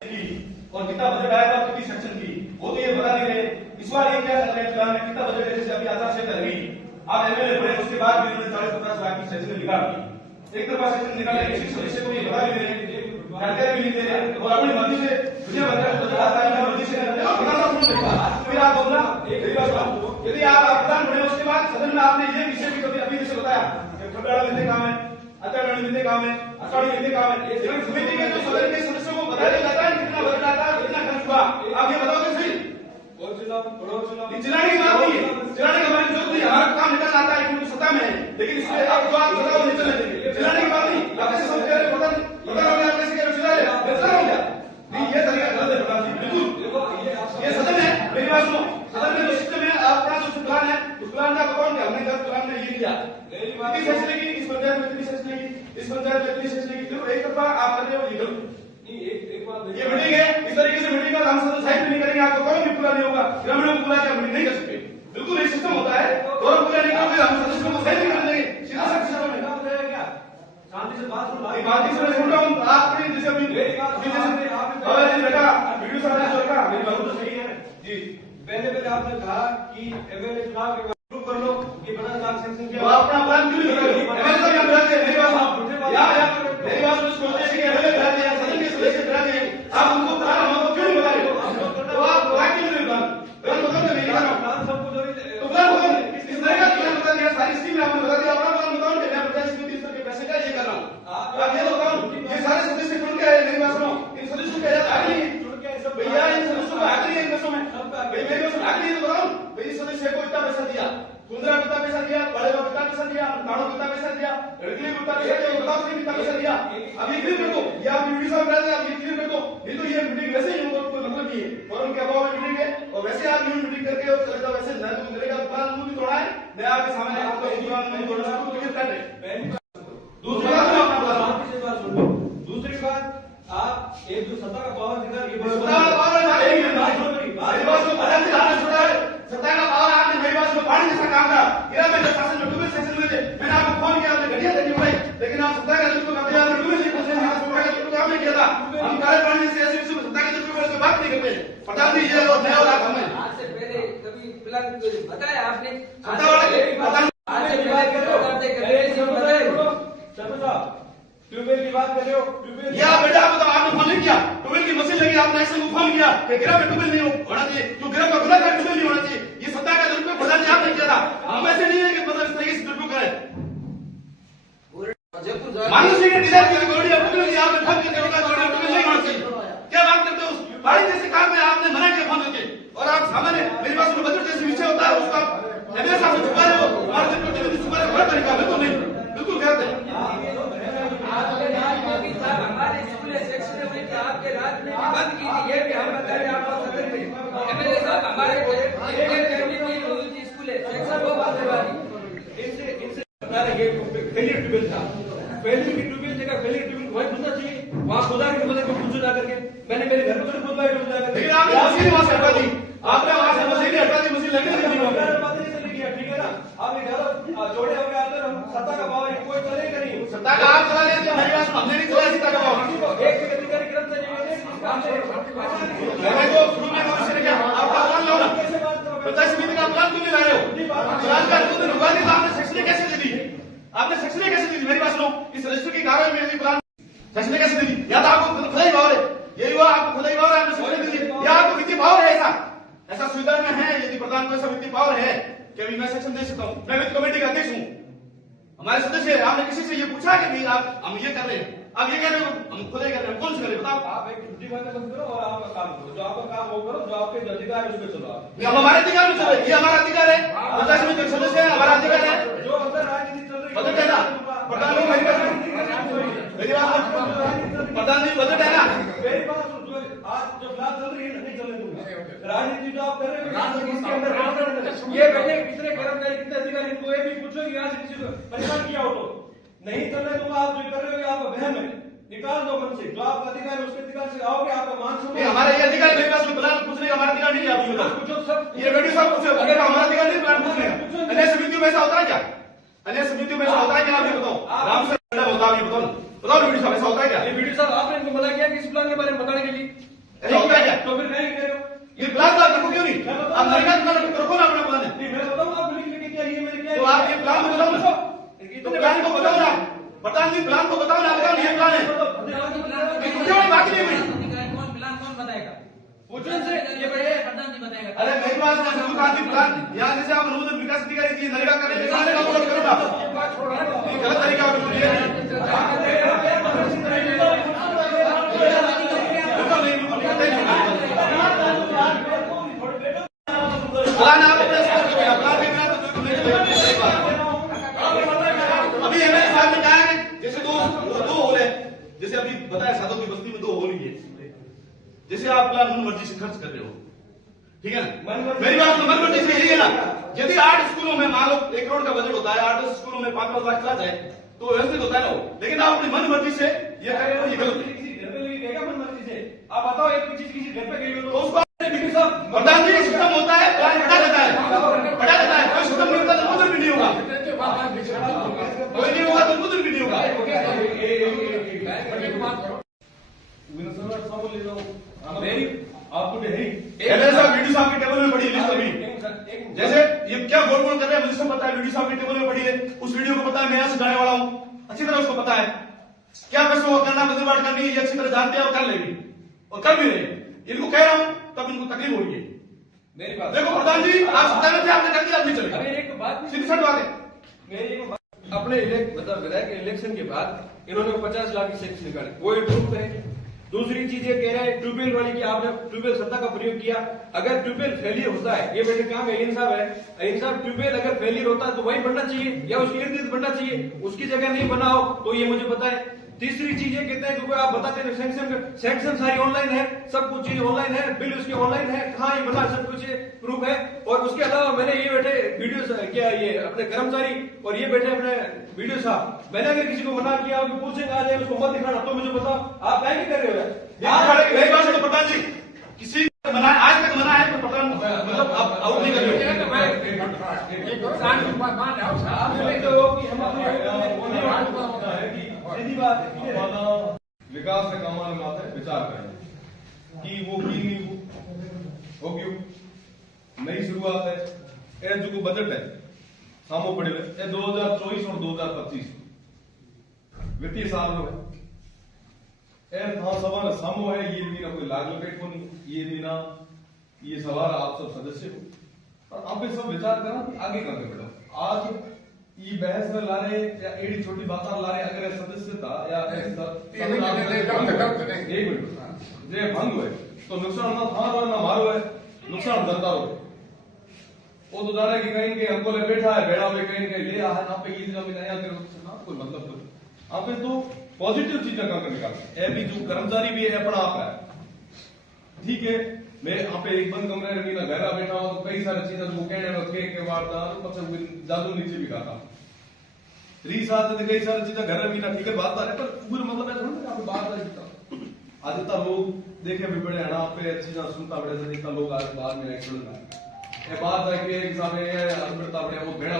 और कितना बजट आएगा कितनी सेक्शन की वो तो ये बता नहीं रहे। इस बार ये क्या कर रहे हैं प्लान में कितना बजट है, जैसे अभी आधार से कर रही आप एमएलए बने उसके बाद भी उन्होंने 40-50 लाख की सेक्शन निकाल दी। एक तरफा सेक्शन निकाले किसी सदस्य को ये बता नहीं रहे, जानकारी भी नहीं दे रहे और अपनी मर्जी से मुझे बता आता है मर्जी से फिर आप बोलना यदि आप प्रधान बने उसके बाद सदन में आपने ये विषय भी कभी अभी जैसे बताया खबराड़ा मिलते काम है, अत्याचार मिलते काम है, अखाड़ी मिलते काम है, समिति के जो सदन के सदस्यों को बताया जाता है कितना बजट आता है कितना खर्च हुआ आप ये बताओगे सही। चिल्लाने की बात नहीं है, चिल्लाने की हमारी जरूरत नहीं, हमारा काम निकल आता है क्योंकि सत्ता में है, लेकिन इसमें आप जो आप बताओ नहीं चलने देंगे। चिल्लाने की बात नहीं, आप कैसे समझ रहे पता हो गया, आप कैसे कह रहे चिल्ला रहे बेहतर हो गया नहीं, ये तरीका गलत है प्रधान जी बिल्कुल। ये सदन है, मेरी बात सुनो, सदन में जो सिस्टम है आपका जो प्लान है उस प्लान का कौन क्या हमने गलत प्लान में ये किया कितनी सेक्शन लेगी इस पंचायत में कितनी सेक्शन लेगी इस पंचायत में कितनी सेक्शन लेगी, तो एक तरफा आप कर रहे हो ये गलत। ये मीटिंग है, इस तरीके से मीटिंग का हम सदस्य साइड नहीं करेंगे, आपको कौन भी पूरा नहीं होगा, ग्रामीणों को पूरा क्या मीटिंग नहीं कर सकते, बिल्कुल ये सिस्टम होता है और पूरा नहीं करोगे हम सदस्यों को साइड नहीं कर देंगे, सीधा सा सिस्टम है। क्या शांति से बात सुन रहा हूँ आप जैसे अभी बेटा वीडियो साहब ने रखा मेरी बात तो सही है जी। पहले आपने कहा कि एमएलए चुनाव के बाद कर लो कि 50 लाख सेक्शन क्या आप अपना प्लान क्यों नहीं कर रहे एमएलए साहब यहां बैठे हैं, मेरी बात मेरी बात सुनो सोचते हैं कि एमएलए बैठे हैं सदन के सदस्य बैठे हैं, आप उनको प्लान हमको क्यों नहीं बता रहे, तो आप बता क्यों नहीं प्लान बता दो नहीं प्लान सबको जो तो प्लान बताओ इस तरह का प्लान बता दिया, सारी स्कीम आपने बता दिया, अपना प्लान बताओ कि मैं पंचायत समिति स्तर के पैसे का ये कर रहा हूं, आप ये बताओ ये सारे सदस्य जुड़ के आए, मेरी बात सुनो इन सदस्यों के आगे जुड़ के सब भैया इन सदस्यों को आगे इन पैसों में भाई मेरे को आगे तो बताओ भाई सदस्य को इतना पैसा दिया, कुंदरा को इतना पैसा दिया, बड़े को इतना पैसा दिया, काड़ो को इतना पैसा दिया, लड़की को इतना पैसा दिया, बताओ कितना पैसा दिया, अब ये क्लियर कर दो, ये आप वीडियो साहब रहते हैं आप ये क्लियर कर दो, नहीं तो ये मीटिंग वैसे ही होगा कोई मतलब नहीं है, फॉरम के अभाव में मीटिंग है और वैसे आप मीटिंग करके और चले जाओ वैसे न तो मेरे का प्लान भी तोड़ा है, मैं आपके सामने आपको एक प्लान नहीं तोड़ना आपको क्लियर कर दे। दूसरी बात आप एक जो सत्ता का पावर दिखा ये सत्ता का पावर आपने मेरी बात में पानी जैसा काम करा, इरा में जब शासन में टूबेल सेक्शन में थे मैंने आपको फोन किया, आपने घटिया तरीके बनाई, लेकिन आप सत्ता का जो कब्जा में टूबेल सेक्शन में सत्ता का जो काम नहीं किया था, हम काले पानी से ऐसे विषय में सत्ता के जो टूबेल की बात नहीं करते, पता नहीं ये और नया और आप हमें आज से पहले कभी प्लान बताया आपने सत्ता वाले पता आज से पहले ट्यूबवेल की बात कर रहे हो, ट्यूबवेल या बेटा आप बताओ आपने फोन नहीं किया, ट्यूबवेल की मशीन लगी आपने एक्शन को फोन किया कि गिरा में ट्यूबवेल नहीं होना चाहिए, जो गिरा का खुला था ट्यूबवेल नहीं होना चाहिए, ये सत्ता का दुरुपयोग प्रधान जी आपने किया था, हम ऐसे नहीं है कि मतलब इस तरीके से दुरुपयोग करें। मानव सिंह ने डिजाइन की गौड़ी ट्यूबवेल की आपने फोन किया होगा गौड़ी ट्यूबवेल नहीं होना चाहिए, क्या बात करते हो उस बाड़ी जैसे काम में आपने मना किया फोन करके और आप सामान्य मेरी बात सुनो बजट जैसे विषय होता है उसका एमएलए साहब से छुपा रहे हो, हमारे प्रतिनिधि छुपा रहे हो, गलत तरीका बिल्कुल नहीं बिल्कुल गलत है। हमारे स्कूल सेक्शन में आपके राज्य में बंद की थी, ये भी हम बता रहे हैं आपको सदन में एमएलए साहब हमारे स्कूल सेक्शन वो बात वाली इनसे फेलियर ट्यूबवेल था, फेलियर की ट्यूबवेल जगह फेलियर ट्यूबवेल वही पूछना चाहिए, वहाँ खुदा के मदद को पूछो जा करके, मैंने मेरे घर पर खुद बाइट जा करके, लेकिन आपने मशीन वहां से हटा दी, आपने वहां से मशीन हटा दी, मशीन लगने नहीं दी वहां पे बात नहीं चली गया, ठीक है ना, आपने ज्यादा जोड़े हो गए अंदर, हम सत्ता का पावर कोई चलेगा नहीं, सत्ता का आप चला लेते मेरी बात हमने नहीं चलाया सत्ता का पावर, एक अधिकारी कर्मचारी मैंने जो शुरू में मनुष्य ने किया आपका प्लान लो ना, पंचायत समिति का प्लान क्यों नहीं ला रहे हो, प्लान का दो दिन हुआ नहीं तो आपने सेक्शन कैसे दे दी, आपने सेक्शन कैसे दी, मेरी बात सुनो इस रजिस्टर की कार्रवाई में यदि प्लान सेक्शन कैसे दी, या तो आपको खुदा ही पावर है, यही हुआ आपको खुदा ही पावर है, आपने सेक्शन दे दी, या आपको वित्तीय पावर है, ऐसा सुविधा में है, यदि प्रधान को ऐसा वित्तीय पावर है कि अभी मैं सेक्शन दे सकता हूँ, मैं वित्त कमेटी का अध्यक्ष हूँ, हमारे सदस्य आपने किसी से ये पूछा कि भाई आप हम ये कर रहे हैं, आप ये कह रहे हो हम खुद ही कर रहे हैं, कौन से करे बताओ, आप एक छुट्टी मारना बंद करो और आपका काम करो, जो आपका काम वो करो, जो आपके अधिकार है उसमें चलो आप, हम हमारे अधिकार में चल रहे, ये हमारा अधिकार है, पंचायत समिति के सदस्य है, हमारा अधिकार है, जो अंदर राजनीति चल रही है बजट है ना, प्रधान जी मेरी बात प्रधान जी बजट है ना, मेरी बात सुनो, आज जो फिलहाल चल रही है नहीं चलने दूंगा, राजनीति जो आप कर रहे हो इसके अंदर ये बैठे कितने कर्मचारी कितने अधिकारी इनको ये भी पूछो कि यहाँ से किसी को परेशान किया हो तो नहीं चलने दूंगा, आप जो कर रहे हो आपका वहम है, निकाल दो मन से, जो आपका अधिकार है उसके अधिकार से आओगे, आपका मान सुनो, हमारा ये अधिकार मेरे पास प्लान पूछने का हमारा अधिकार नहीं है, आप बताओ पूछो सब, ये वीडियो साहब पूछो अगर हमारा अधिकार नहीं प्लान पूछने का, अन्य समितियों में ऐसा होता है क्या, अन्य समितियों में ऐसा होता है क्या, आप ये बताओ राम से होता है, आप ये बताओ वीडियो साहब ऐसा होता है क्या, ये वीडियो साहब आपने इनको मना किया कि इस प्लान के बारे में बताने के लिए बुजुर्ग से ये बड़े प्रधान जी बताएगा। अरे मेरी बात सुनो, संजू कांति प्रधान, यहाँ जैसे आप अनुमोदन विकास अधिकारी की नरेगा कर रहे हैं, सारे काम को करो ना। ये गलत तरीका है, प्लान आप अपने स्तर पे किया, प्लान देखना तो बिल्कुल नहीं चलेगा। अभी एमएलए साहब ने कहा है कि जैसे दो होल है, जैसे अभी बताया साधो की बस्ती में 2 होल ही है, जैसे आप प्लान मन मर्जी से खर्च कर रहे हो, ठीक है ना? मेरी बात तो मन मर्जी से यही है ना। यदि 8 स्कूलों में मान लो 1 करोड़ का बजट होता है, 8 स्कूलों में 5-5 लाख चला जाए तो व्यवस्थित होता है ना वो। लेकिन आप अपनी मन मर्जी से ये कर रहे हो, ये गलत है। किसी घर पे भी गएगा मन मर्जी से। आप बताओ एक चीज किसी घर पे गई हो तो उसको प्रधान जी सिस्टम होता है, प्लान बढ़ा देता है, कोई सिस्टम नहीं होता तो उधर भी नहीं होगा, कोई नहीं होगा तो उधर भी नहीं होगा। मेरी आपको एमएलए साहब वीडियो साहब के टेबल में पड़ी है लिस्ट अभी, जैसे ये क्या बोल बोल कर रहे हैं मुझे सब पता है, वीडियो साहब के टेबल में पड़ी है, उस वीडियो को पता है, मैं यहाँ से जाने वाला हूँ, अच्छी तरह उसको पता है क्या कसो करना, बदलवाट करनी है, ये अच्छी तरह जानते हैं और कर लेंगे और कर भी रहे। इनको कह रहा हूँ तब इनको तकलीफ हो रही है। मेरी बात देखो प्रधान जी, आप सत्ता में थे, आपने कर दिया, अब नहीं चलेगा। अरे एक बात सीधी सी बात है। मेरी एक बात, अपने मतलब विधायक इलेक्शन के बाद इन्होंने 50 लाख की सेक्स निकाली, वो इम्प्रूव करें। दूसरी चीज ये कह रहे हैं ट्यूबवेल वाली की आपने ट्यूबवेल सत्ता का प्रयोग किया, अगर ट्यूबवेल फेलियर होता है, ये मेरे काम है इंसाफ है, इंसाफ ट्यूबवेल अगर फेलियर होता है तो वही बनना चाहिए या उसके इर्द गिर्द बनना चाहिए, उसकी जगह नहीं बना हो तो ये मुझे पता है। तीसरी चीज ये कहते हैं क्योंकि आप बताते हैं सैंक्शन सारी ऑनलाइन है, सब कुछ चीज ऑनलाइन है, बिल उसकी ऑनलाइन है, कहाँ ये बना सब कुछ प्रूफ है। और उसके अलावा मैंने ये बैठे वीडियो क्या ये अपने कर्मचारी और ये बैठे अपने वीडियो साहब, मैंने अगर किसी को मना किया कि पूछेंगे आ जाए उसको मत दिखाना तो मुझे बताओ, आप क्या कर रहे हो? मेरी बात सुनो प्रधान जी, किसी मना आज तक मना है तो प्रधान मतलब आप आउट नहीं कर रहे हो। विकास के कामों माथे विचार करें कि वो की नहीं हो क्यों नई शुरुआत है। ए जो बजट है सामो पड़े हुए 2024 और 2025 वित्तीय साल में ए था सवाल सामो है, ये भी ना कोई लाग लपेट को नहीं, ये भी ना ये सवाल आप सब सदस्य को और आप सब विचार करना कि आगे करने पड़ो। आज ये बहस में ला रहे या एडी छोटी बात ला रहे, अगर सदस्यता या एक मिनट जे भंग हुए तो नुकसान ना थारो ना मारो है, नुकसान जनता हो। वो तो जाने की कहीं के हमको ले बैठा है बेड़ा में कहीं के ले आ है, आप पे ये जमीन आया कर ना कोई मतलब तो आप तो पॉजिटिव चीजें कर निकाल। ए भी जो कर्मचारी भी है अपना आप है, ठीक है। मैं आप एक बंद कमरे में ना घर बैठा हूं तो कई सारी चीजें वो कहने में के वार्ता तो पछे जादू नीचे भी खाता री साथ कई सारी चीजें घर में ना ठीक है बात आ रही, पर पूरा मतलब है ना आप बात है आज इतना लोग देखे भी बड़े हना पे चीजें सुनता बड़े इतना लोग आज बाद में एक्सीडेंट है। ये बात है कि एक सामने अनपढ़ता बड़े वो भेड़ा